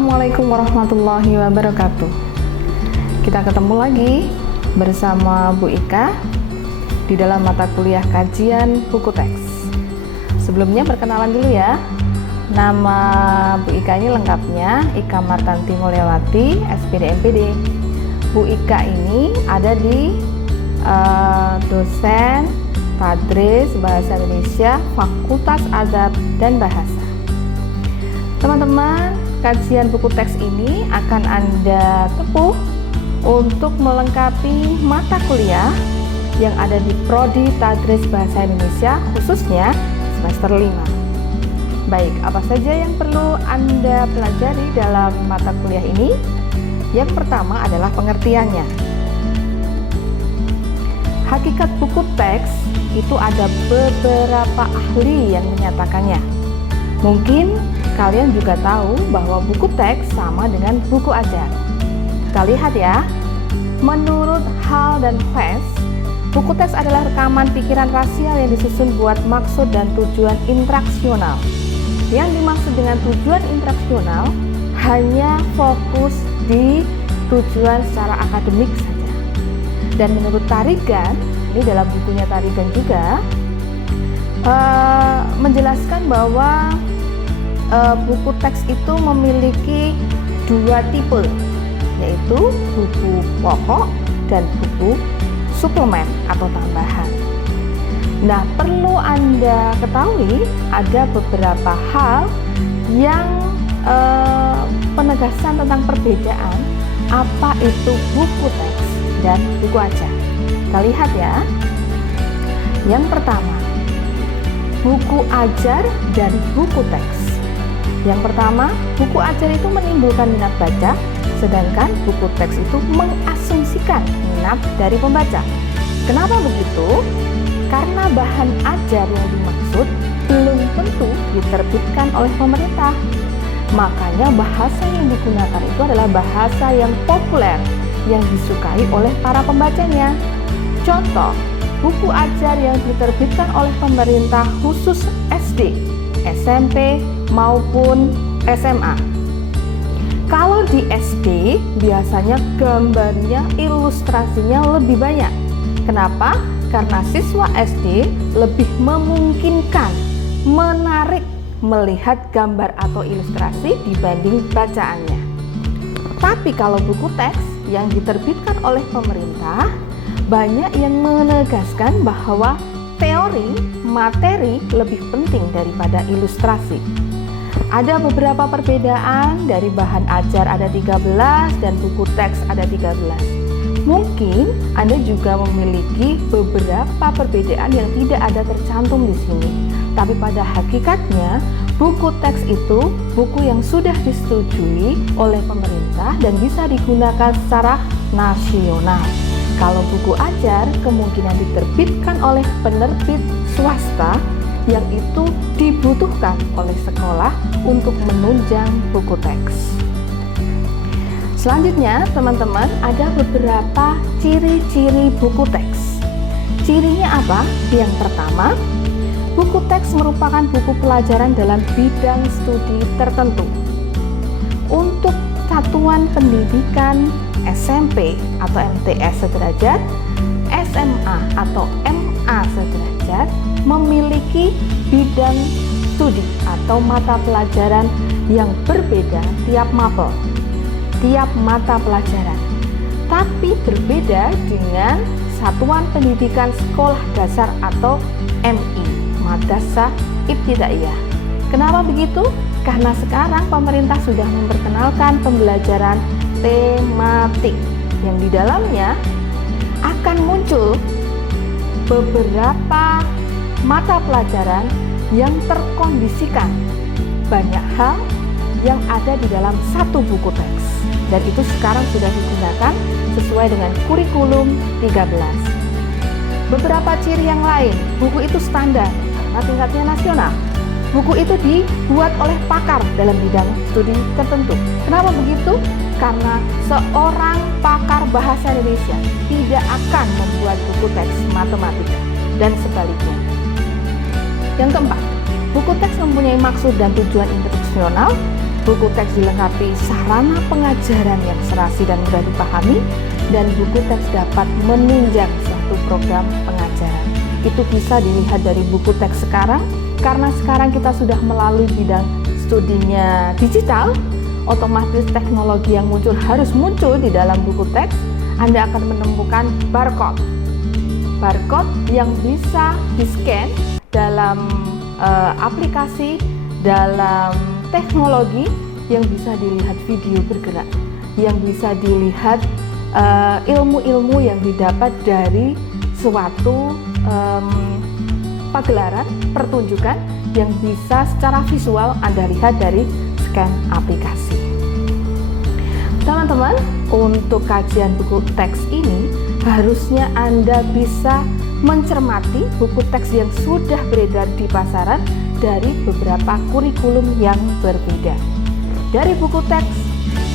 Assalamualaikum warahmatullahi wabarakatuh. Kita ketemu lagi bersama Bu Ika di dalam mata kuliah kajian buku teks. Sebelumnya perkenalan dulu ya. Nama Bu Ika ini lengkapnya Ika Martanti Mulyawati, SPD MPD. Bu Ika ini ada di dosen Tadris Bahasa Indonesia Fakultas Adab dan Bahasa. Teman-teman, kajian buku teks ini akan Anda tempuh untuk melengkapi mata kuliah yang ada di Prodi Tadris Bahasa Indonesia, khususnya semester 5. Baik, apa saja yang perlu Anda pelajari dalam mata kuliah ini? Yang pertama adalah pengertiannya. Hakikat buku teks itu ada beberapa ahli yang menyatakannya. Mungkin kalian juga tahu bahwa buku teks sama dengan buku ajar. Kita lihat ya. Menurut Hall dan Hess, buku teks adalah rekaman pikiran rasial yang disusun buat maksud dan tujuan interaksional. Yang dimaksud dengan tujuan interaksional hanya fokus di tujuan secara akademik saja. Dan menurut Tarigan, ini dalam bukunya Tarigan juga, menjelaskan bahwa buku teks itu memiliki dua tipe, yaitu buku pokok dan buku suplemen atau tambahan. Nah, perlu Anda ketahui ada beberapa hal yang penegasan tentang perbedaan apa itu buku teks dan buku ajar. Kita lihat ya. Yang pertama, buku ajar dan buku teks. Yang pertama, buku ajar itu menimbulkan minat baca, sedangkan buku teks itu mengasumsikan minat dari pembaca. Kenapa begitu? Karena bahan ajar yang dimaksud belum tentu diterbitkan oleh pemerintah. Makanya bahasa yang digunakan itu adalah bahasa yang populer, yang disukai oleh para pembacanya. Contoh, buku ajar yang diterbitkan oleh pemerintah khusus SD, SMP, maupun SMA. Kalau di SD biasanya gambarnya, ilustrasinya lebih banyak. Kenapa? Karena siswa SD lebih memungkinkan, menarik melihat gambar atau ilustrasi dibanding bacaannya. Tapi kalau buku teks yang diterbitkan oleh pemerintah, banyak yang menegaskan bahwa teori, materi lebih penting daripada ilustrasi. Ada beberapa perbedaan, dari bahan ajar ada 13 dan buku teks ada 13. Mungkin Anda juga memiliki beberapa perbedaan yang tidak ada tercantum di sini. Tapi pada hakikatnya, buku teks itu buku yang sudah disetujui oleh pemerintah dan bisa digunakan secara nasional. Kalau buku ajar kemungkinan diterbitkan oleh penerbit swasta yang itu dibutuhkan oleh sekolah untuk menunjang buku teks. Selanjutnya, teman-teman, ada beberapa ciri-ciri buku teks. Cirinya apa? Yang pertama, buku teks merupakan buku pelajaran dalam bidang studi tertentu. Untuk satuan pendidikan SMP atau MTS sederajat, SMA atau MA sederajat memiliki bidang studi atau mata pelajaran yang berbeda tiap mapel, tiap mata pelajaran. Tapi berbeda dengan satuan pendidikan sekolah dasar atau MI, Madrasah Ibtidaiyah. Kenapa begitu? Karena sekarang pemerintah sudah memperkenalkan pembelajaran tematik yang di dalamnya akan muncul beberapa mata pelajaran yang terkondisikan, banyak hal yang ada di dalam satu buku teks, dan itu sekarang sudah digunakan sesuai dengan kurikulum 13. Beberapa ciri yang lain, buku itu standar karena tingkatnya nasional. Buku itu dibuat oleh pakar dalam bidang studi tertentu. Kenapa begitu? Karena seorang pakar bahasa Indonesia tidak akan membuat buku teks matematika dan sebaliknya. Yang keempat, buku teks mempunyai maksud dan tujuan interaksional. Buku teks dilengkapi sarana pengajaran yang serasi dan mudah dipahami, dan buku teks dapat menunjang suatu program pengajaran. Itu bisa dilihat dari buku teks sekarang, karena sekarang kita sudah melalui bidang studinya digital, otomatis teknologi yang muncul harus muncul di dalam buku teks. Anda akan menemukan barcode yang bisa di-scan dalam aplikasi, dalam teknologi, yang bisa dilihat video bergerak, yang bisa dilihat ilmu-ilmu yang didapat dari suatu pagelaran, pertunjukan yang bisa secara visual Anda lihat dari scan aplikasi. Teman-teman, untuk kajian buku teks ini harusnya Anda bisa mencermati buku teks yang sudah beredar di pasaran dari beberapa kurikulum yang berbeda. Dari buku teks,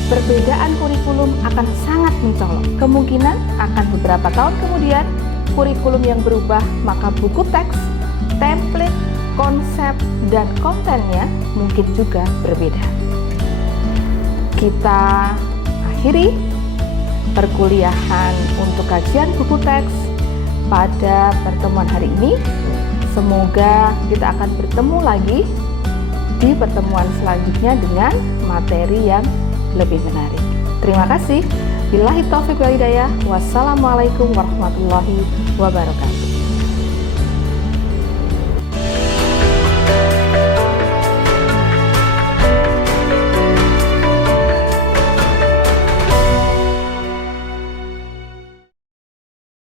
perbedaan kurikulum akan sangat mencolok. Kemungkinan akan beberapa tahun kemudian kurikulum yang berubah, maka buku teks, template, konsep, dan kontennya mungkin juga berbeda. Kita akhiri perkuliahan untuk kajian buku teks pada pertemuan hari ini. Semoga kita akan bertemu lagi di pertemuan selanjutnya dengan materi yang lebih menarik. Terima kasih. Billahi taufiq wal hidayah. Wassalamualaikum warahmatullahi wabarakatuh.